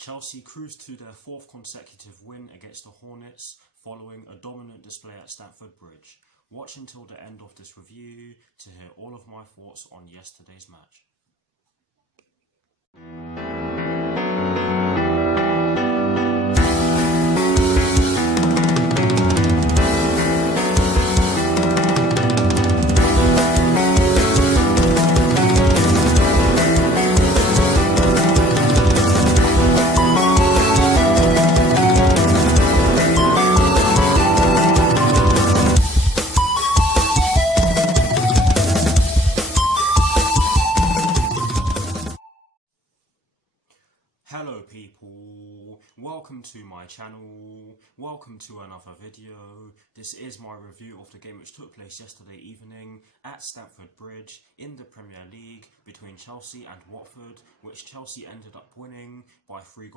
Chelsea cruised to their fourth consecutive win against the Hornets following a dominant display at Stamford Bridge. Watch until the end of this review to hear all of my thoughts on yesterday's match. Hello people, welcome to my channel, welcome to another video. This is my review of the game which took place yesterday evening at Stamford Bridge in the Premier League between Chelsea and Watford, which Chelsea ended up winning by 3-0.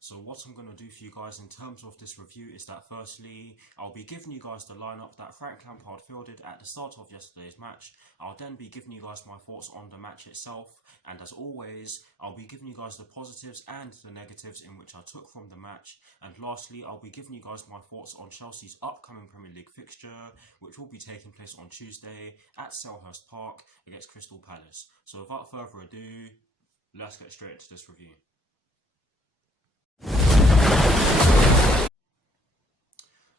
So what I'm going to do for you guys in terms of this review is that firstly, I'll be giving you guys the lineup that Frank Lampard fielded at the start of yesterday's match. I'll then be giving you guys my thoughts on the match itself, and as always, I'll be giving you guys the positives and the negatives in which I took from the match, and lastly I'll be giving you guys my thoughts on Chelsea's upcoming Premier League fixture, which will be taking place on Tuesday at Selhurst Park against Crystal Palace. So without further ado, let's get straight into this review.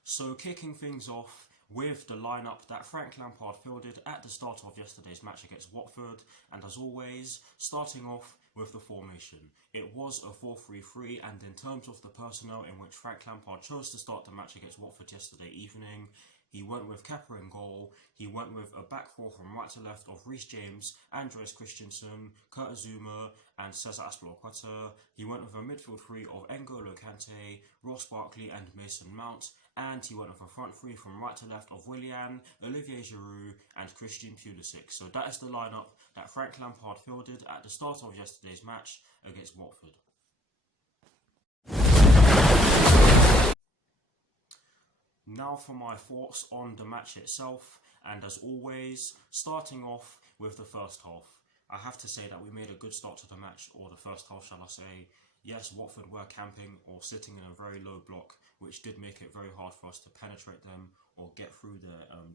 So kicking things off with the lineup that Frank Lampard fielded at the start of yesterday's match against Watford, and as always, starting off with the formation. It was a 4-3-3, and in terms of the personnel in which Frank Lampard chose to start the match against Watford yesterday evening, he went with Kepa in goal. He went with a back four from right to left of Reece James, Andreas Christensen, Kurt Zouma and Cesar Azpilicueta. He went with a midfield three of N'Golo Kante, Ross Barkley and Mason Mount. And he went with a front three from right to left of Willian, Olivier Giroud and Christian Pulisic. So that is the lineup that Frank Lampard fielded at the start of yesterday's match against Watford. Now for my thoughts on the match itself, and as always, starting off with the first half. I have to say that we made a good start to the match, or the first half shall I say. Yes, Watford were camping or sitting in a very low block, which did make it very hard for us to penetrate them or get through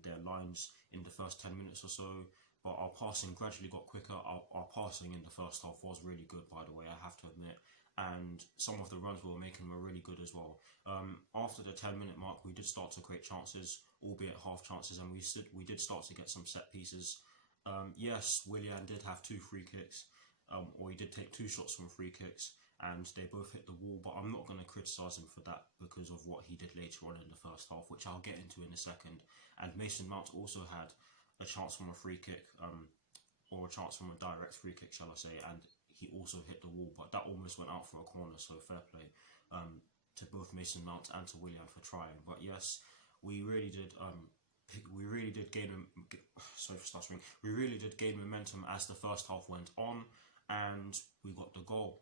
their lines in the first 10 minutes or so. But our passing gradually got quicker. Our passing in the first half was really good, by the way, I have to admit. And some of the runs we were making were really good as well. After the 10-minute mark, we did start to create chances, albeit half chances, and we did start to get some set pieces. Yes, Willian did have 2 free kicks, or he did take 2 shots from free kicks, and they both hit the wall, but I'm not going to criticise him for that because of what he did later on in the first half, which I'll get into in a second. And Mason Mount also had a chance from a free kick, or a chance from a direct free kick, shall I say, and he also hit the wall, but that almost went out for a corner, so fair play to both Mason Mount and to Willian for trying. But yes, we really did gain momentum as the first half went on, and we got the goal.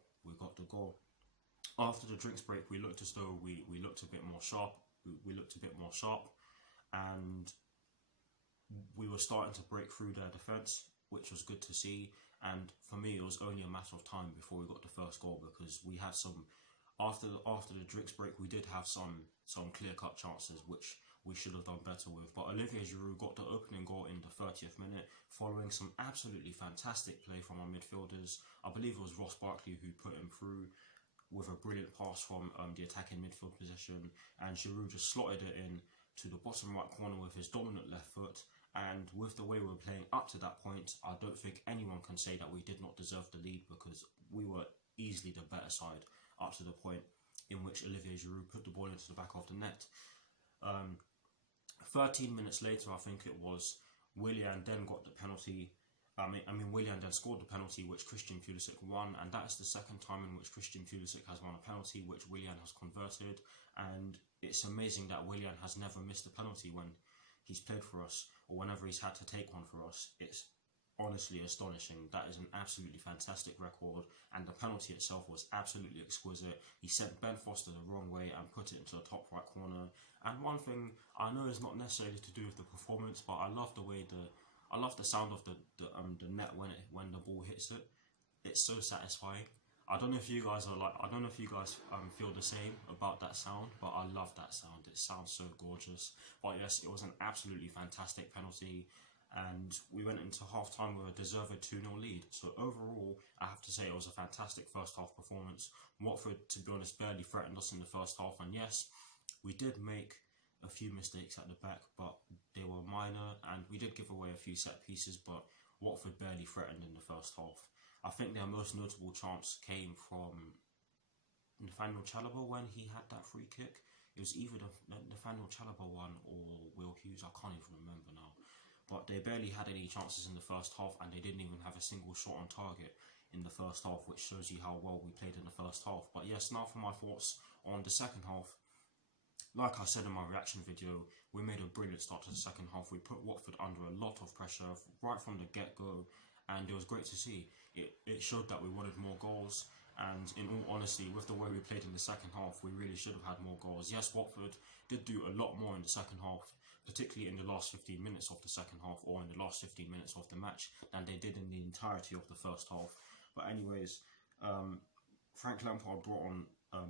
After the drinks break, we looked as though we looked a bit more sharp. We looked a bit more sharp, and we were starting to break through their defence, which was good to see. And for me, it was only a matter of time before we got the first goal, because we had some after the drinks break. We did have some clear-cut chances which we should have done better with. But Olivier Giroud got the opening goal in the 30th minute, following some absolutely fantastic play from our midfielders. I believe it was Ross Barkley who put him through with a brilliant pass from the attacking midfield position, and Giroud just slotted it in to the bottom right corner with his dominant left foot. And with the way we were playing up to that point, I don't think anyone can say that we did not deserve the lead, because we were easily the better side up to the point in which Olivier Giroud put the ball into the back of the net. 13 minutes later, I think it was, Willian then got the penalty. Willian then scored the penalty which Christian Pulisic won, and that is the second time in which Christian Pulisic has won a penalty which Willian has converted. And it's amazing that Willian has never missed a penalty when he's played for us, or whenever he's had to take one for us. It's honestly astonishing. That is an absolutely fantastic record, and the penalty itself was absolutely exquisite. He sent Ben Foster the wrong way and put it into the top right corner. And one thing I know is not necessarily to do with the performance, but I love the way I love the sound of the net when the ball hits it. It's so satisfying. I don't know if you guys are like, I don't know if you guys feel the same about that sound, but I love that sound. It sounds so gorgeous. But yes, it was an absolutely fantastic penalty, and we went into half time with a deserved 2-0 lead. So overall, I have to say it was a fantastic first half performance. Watford, to be honest, barely threatened us in the first half, and yes, we did make a few mistakes at the back, but they were minor, and we did give away a few set pieces, but Watford barely threatened in the first half. I think their most notable chance came from Nathaniel Chalobah when he had that free kick. It was either the Nathaniel Chalobah one or Will Hughes, I can't even remember now. But they barely had any chances in the first half, and they didn't even have a single shot on target in the first half, which shows you how well we played in the first half. But yes, now for my thoughts on the second half. Like I said in my reaction video, we made a brilliant start to the second half. We put Watford under a lot of pressure right from the get-go, and it was great to see. It showed that we wanted more goals, and in all honesty, with the way we played in the second half, we really should have had more goals. Yes, Watford did do a lot more in the second half, particularly in the last 15 minutes of the second half, or in the last 15 minutes of the match, than they did in the entirety of the first half. But anyways, Frank Lampard brought on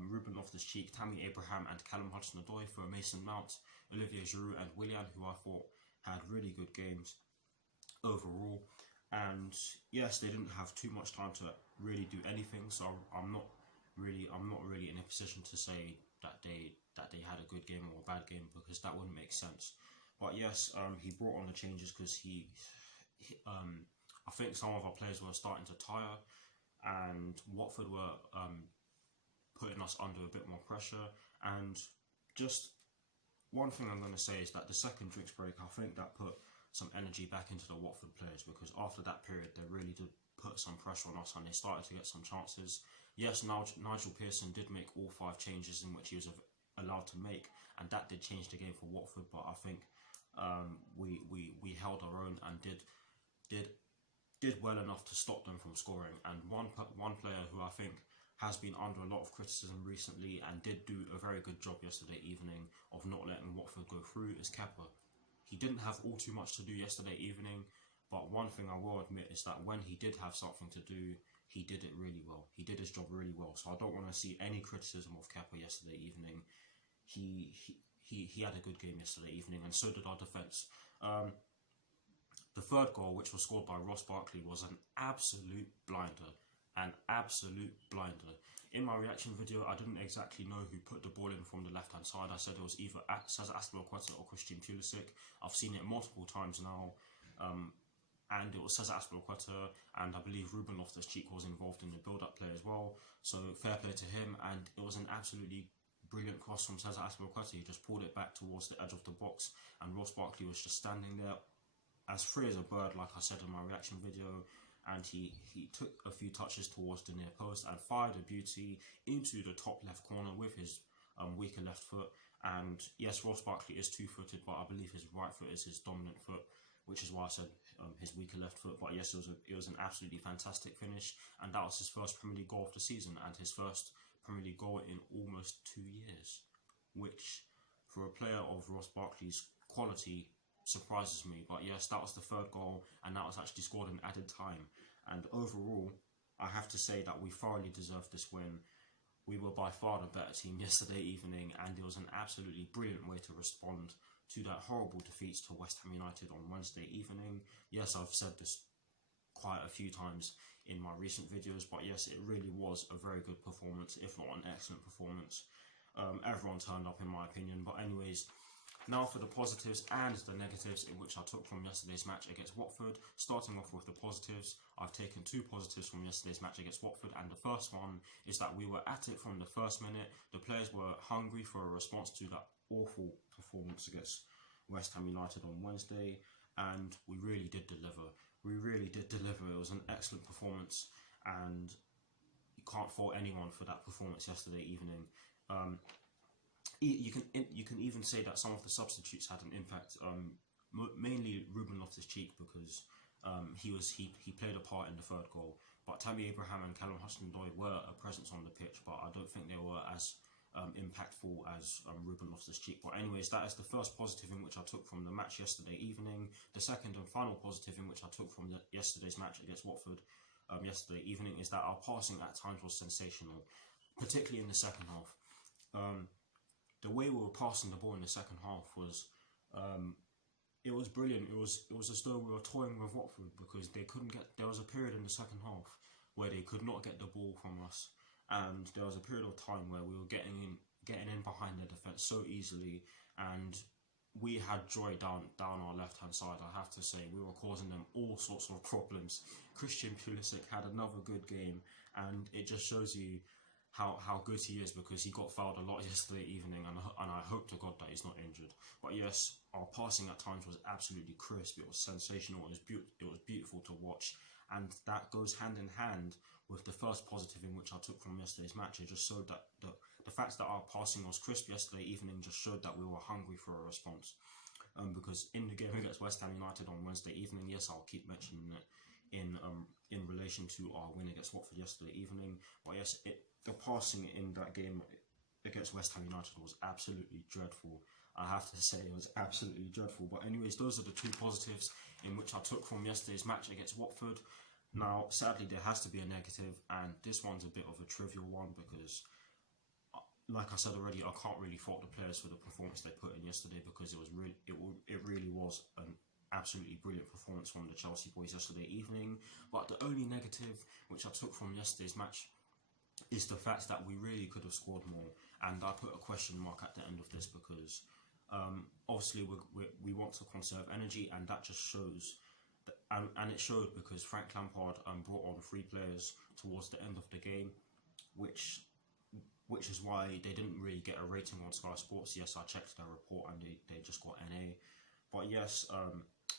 Ruben Loftus-Cheek, Tammy Abraham and Callum Hudson-Odoi for Mason Mount, Olivier Giroud and Willian, who I thought had really good games overall. And yes, they didn't have too much time to really do anything, so I'm not really in a position to say that they had a good game or a bad game, because that wouldn't make sense. But yes, he brought on the changes because I think some of our players were starting to tire, and Watford were putting us under a bit more pressure. And just one thing I'm going to say is that the second drinks break, I think that put some energy back into the Watford players, because after that period they really did put some pressure on us and they started to get some chances. Yes, Nigel Pearson did make all 5 changes in which he was allowed to make, and that did change the game for Watford, but I think we held our own and did well enough to stop them from scoring. And one player who I think has been under a lot of criticism recently and did do a very good job yesterday evening of not letting Watford go through is Kepa. He didn't have all too much to do yesterday evening, but one thing I will admit is that when he did have something to do, he did it really well. He did his job really well, so I don't want to see any criticism of Kepa yesterday evening. He had a good game yesterday evening, and so did our defence. The third goal, which was scored by Ross Barkley, was an absolute blinder. An absolute blinder. In my reaction video, I didn't exactly know who put the ball in from the left-hand side. I said it was either Cesar Azpilicueta or Christian Pulisic. I've seen it multiple times now, and it was Cesar Azpilicueta, and I believe Ruben Loftus-Cheek was involved in the build-up play as well. So fair play to him, and it was an absolutely brilliant cross from Cesar Azpilicueta. He just pulled it back towards the edge of the box, and Ross Barkley was just standing there as free as a bird, like I said in my reaction video. And he took a few touches towards the near post and fired a beauty into the top left corner with his weaker left foot. And yes, Ross Barkley is 2-footed, but I believe his right foot is his dominant foot, which is why I said his weaker left foot. But yes, it was an absolutely fantastic finish, and that was his first Premier League goal of the season and his first Premier League goal in almost 2 years, which for a player of Ross Barkley's quality surprises me. But yes, that was the third goal, and that was actually scored in added time. And overall, I have to say that we thoroughly deserved this win. We were by far the better team yesterday evening, and it was an absolutely brilliant way to respond to that horrible defeat to West Ham United on Wednesday evening. Yes, I've said this quite a few times in my recent videos, but yes, it really was a very good performance, if not an excellent performance. Everyone turned up in my opinion. But anyways, now for the positives and the negatives in which I took from yesterday's match against Watford. Starting off with the positives, I've taken 2 positives from yesterday's match against Watford, and the first one is that we were at it from the first minute. The players were hungry for a response to that awful performance against West Ham United on Wednesday, and we really did deliver. We really did deliver. It was an excellent performance, and you can't fault anyone for that performance yesterday evening. You can even say that some of the substitutes had an impact, mainly Ruben Loftus-Cheek, because he played a part in the third goal. But Tammy Abraham and Callum Hudson-Odoi were a presence on the pitch, but I don't think they were as impactful as Ruben Loftus-Cheek. But anyways, that is the first positive in which I took from the match yesterday evening. The second and final positive in which I took from yesterday's match against Watford yesterday evening is that our passing at times was sensational, particularly in the second half. The way we were passing the ball in the second half was it was brilliant. It was as though we were toying with Watford, because they couldn't get. There was a period in the second half where they could not get the ball from us, and there was a period of time where we were getting in behind the defence so easily, and we had Joy down our left hand side. I have to say, we were causing them all sorts of problems. Christian Pulisic had another good game, and it just shows you how good he is, because he got fouled a lot yesterday evening, and I hope to God that he's not injured. But yes, our passing at times was absolutely crisp. It was sensational. It was beautiful to watch, and that goes hand in hand with the first positive in which I took from yesterday's match. It just showed that the fact that our passing was crisp yesterday evening just showed that we were hungry for a response. Because in the game against West Ham United on Wednesday evening, yes, I'll keep mentioning it in relation to our win against Watford yesterday evening. But yes, the passing in that game against West Ham United was absolutely dreadful. I have to say, it was absolutely dreadful. But anyways, those are the two positives in which I took from yesterday's match against Watford. Now, sadly, there has to be a negative, and this one's a bit of a trivial one, because like I said already, I can't really fault the players for the performance they put in yesterday, because it really was an absolutely brilliant performance from the Chelsea boys yesterday evening. But the only negative which I took from yesterday's match is the fact that we really could have scored more, and I put a question mark at the end of this, because obviously we want to conserve energy, and that just shows. And it showed, because Frank Lampard brought on 3 players towards the end of the game, which is why they didn't really get a rating on Sky Sports. Yes, I checked their report, and they just got NA. But yes,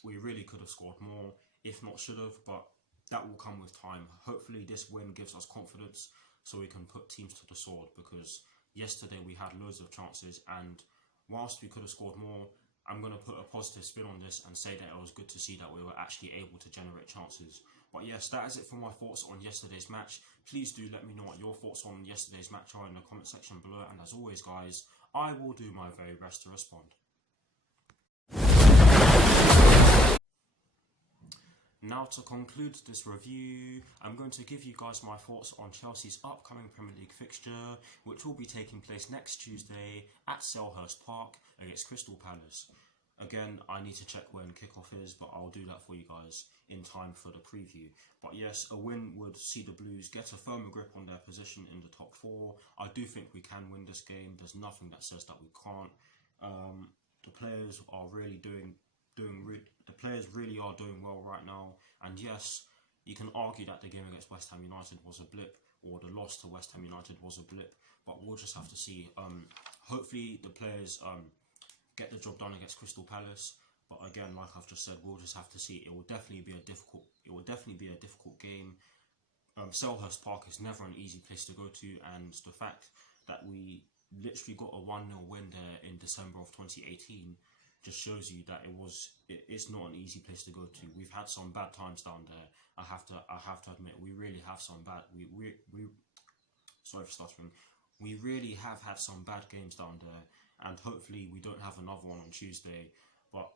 we really could have scored more, if not should have, but that will come with time. Hopefully this win gives us confidence so we can put teams to the sword, because yesterday we had loads of chances, and whilst we could have scored more, I'm going to put a positive spin on this and say that it was good to see that we were actually able to generate chances. But yes, that is it for my thoughts on yesterday's match. Please do let me know what your thoughts on yesterday's match are in the comment section below, and as always guys, I will do my very best to respond. Now, to conclude this review, I'm going to give you guys my thoughts on Chelsea's upcoming Premier League fixture, which will be taking place next Tuesday at Selhurst Park against Crystal Palace. Again, I need to check when kickoff is, but I'll do that for you guys in time for the preview. But yes, a win would see the Blues get a firmer grip on their position in the top 4. I do think we can win this game. There's nothing that says that we can't. The players are really the players really are doing well right now, and yes, you can argue that the game against West Ham United was a blip, or the loss to West Ham United was a blip, but we'll just have to see. Hopefully the players get the job done against Crystal Palace, but again, like I've just said, we'll just have to see. It will definitely be a difficult game. Selhurst Park is never an easy place to go to, and the fact that we literally got a 1-0 win there in December of 2018 just shows you that it's not an easy place to go to. We've had some bad times down there. I have to admit, we really have some bad. Sorry for stuttering. We really have had some bad games down there, and hopefully we don't have another one on Tuesday. But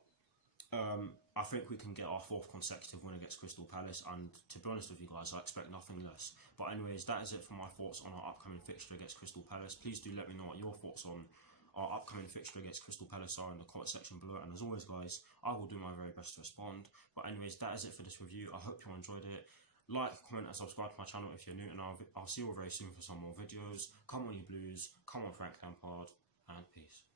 I think we can get our 4th consecutive win against Crystal Palace, and to be honest with you guys, I expect nothing less. But anyways, that is it for my thoughts on our upcoming fixture against Crystal Palace. Please do let me know what your thoughts on our upcoming fixture against Crystal Palace are in the comment section below, and as always guys, I will do my very best to respond. But anyways, that is it for this review. I hope you enjoyed it. Like, comment and subscribe to my channel if you're new, and I'll see you all very soon for some more videos. Come on you Blues, come on Frank Lampard, and peace.